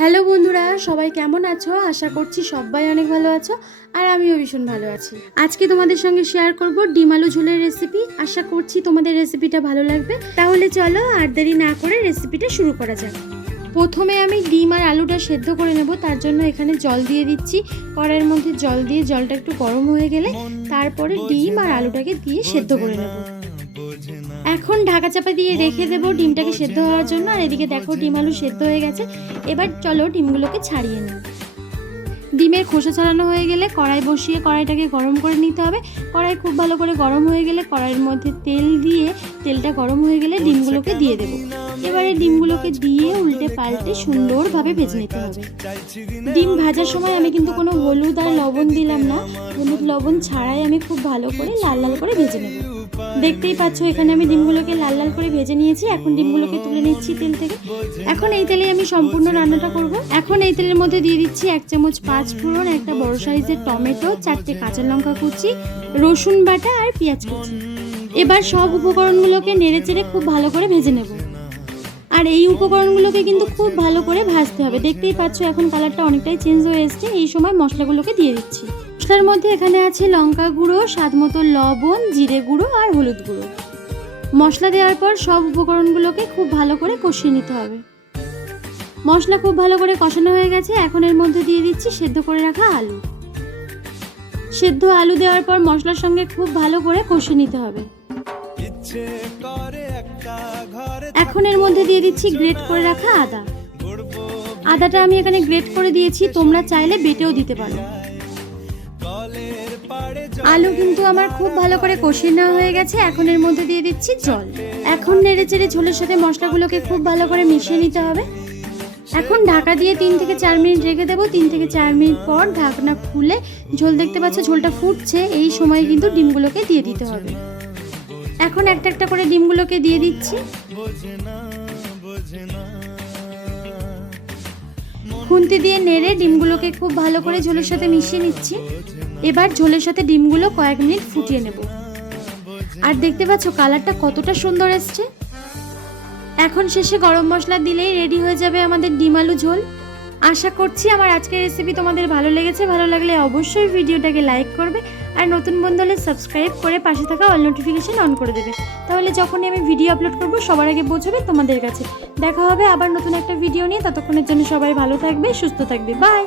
Hello বন্ধুরা, সবাই কেমন আছো? আশা করছি সবাই অনেক ভালো আছো আর আমিও ভীষণ ভালো আছি। আজকে তোমাদের সঙ্গে শেয়ার করব ডিম আলু ঝোলের রেসিপি। আশা করছি তোমাদের রেসিপিটা ভালো লাগবে। তাহলে চলো আর দেরি না করে রেসিপিটা শুরু করা যাক। প্রথমে আমি ডিম আর আলুটা সেদ্ধ করে নেব। তার জন্য এখানে জল দিয়ে দিচ্ছি। কড়াইয়ের মধ্যে জল দিয়ে জলটা একটু গরম হয়ে গেলে তারপরে ডিম আর আলুটাকে দিয়ে সেদ্ধ করে নেব। এখন ঢাকা চাপা দিয়ে রেখে দেবো ডিমটাকে সেদ্ধ হওয়ার জন্য। আর এদিকে দেখো ডিম আলু সেদ্ধ হয়ে গেছে। এবার চলো ডিমগুলোকে ছাড়িয়ে নিই। ডিমের খোসা ছাড়ানো হয়ে গেলে কড়াই বসিয়ে কড়াইটাকে গরম করে নিতে হবে। কড়াই খুব ভালো করে গরম হয়ে গেলে কড়াইয়ের মধ্যে তেল দিয়ে তেলটা গরম হয়ে গেলে ডিমগুলোকে দিয়ে দেবো। এবারে ডিমগুলোকে দিয়ে উল্টে পাল্টে সুন্দরভাবে ভেজে নিতে হবে। ডিম ভাজার সময় আমি কিন্তু কোনো হলুদ আর লবণ দিলাম না। হলুদ লবণ ছাড়াই আমি খুব ভালো করে লাল লাল করে ভেজে নেব। দেখতেই পাচ্ছ এখানে আমি ডিমগুলোকে লাল লাল করে ভেজে নিয়েছি। এখন ডিমগুলোকে তুলে নিচ্ছি তেল থেকে। এখন এই তেলে আমি সম্পূর্ণ রান্নাটা করব। এখন এই তেলের মধ্যে দিয়ে দিচ্ছি 1 চামচ 5 ফোড়ন, একটা বড় সাইজের টমেটো, 4টে কাঁচা লঙ্কা কুচি, রসুন বাটা আর পেঁয়াজ কুচি। এবার সব উপকরণগুলোকে নেড়েচেড়ে খুব ভালো করে ভেজে নেব। আর এই উপকরণগুলোকে কিন্তু খুব ভালো করে ভাজতে হবে। দেখতেই পাচ্ছ এখন কালারটা অনেকটাই চেঞ্জ হয়ে এসেছে। এই সময় মশলাগুলোকে দিয়ে দিচ্ছি। মশলার মধ্যে এখানে আছে লঙ্কা গুঁড়ো, স্বাদ মতো লবণ, জিরে গুঁড়ো আর হলুদ গুঁড়ো। মশলা দেওয়ার পর সব উপকরণগুলোকে খুব ভালো করে কষিয়ে নিতে হবে। মশলা খুব ভালো করে কষানো হয়ে গেছে। এখন এর মধ্যে দিয়ে দিচ্ছি সেদ্ধ করে রাখা আলু। সেদ্ধ আলু দেওয়ার পর মশলার সঙ্গে খুব ভালো করে কষিয়ে নিতে হবে। এখন এর মধ্যে দিয়ে দিচ্ছি গ্রেট করে রাখা আদা। আদাটা আমি এখানে গ্রেট করে দিয়েছি, তোমরা চাইলে বেটেও দিতে পারো। আলু কিন্তু আমার খুব ভালো করে কষিয়ে নেওয়া হয়ে গেছে। এখন এর মধ্যে দিয়ে দিচ্ছি জল। এখন নেড়েচেড়ে ঝোলের সাথে মশলাগুলোকে খুব ভালো করে মিশিয়ে নিতে হবে। এখন ঢাকা দিয়ে 3 থেকে 4 মিনিট রেখে দেবো। 3 থেকে 4 মিনিট পর ঢাকনা খুলে ঝোল দেখতে পাচ্ছ ঝোলটা ফুটছে। এই সময় কিন্তু ডিমগুলোকে দিয়ে দিতে হবে। এখন একটা একটা করে ডিমগুলোকে দিয়ে দিচ্ছি। খুন্তি দিয়ে নেড়ে ডিমগুলোকে খুব ভালো করে ঝোলের সাথে মিশিয়ে নিচ্ছি। এবার ঝোলের সাথে ডিমগুলো কয়েক মিনিট ফুটিয়ে নেব। আর দেখতে পাচ্ছ কালারটা কতটা সুন্দর এসছে। এখন শেষে গরম মশলা দিলেই রেডি হয়ে যাবে আমাদের ডিম আলু ঝোল। আশা করছি আমার আজকের রেসিপি তোমাদের ভালো লেগেছে। ভালো লাগলে অবশ্যই ভিডিওটাকে লাইক করবে আর নতুন বন্ধু হলে সাবস্ক্রাইব করে পাশে থাকা অল নোটিফিকেশন অন করে দেবে। তাহলে যখনই আমি ভিডিও আপলোড করব সবার আগে পৌঁছবে তোমাদের কাছে। দেখা হবে আবার নতুন একটা ভিডিও নিয়ে। ততক্ষণের জন্য সবাই ভালো থাকবে, সুস্থ থাকবে। বাই।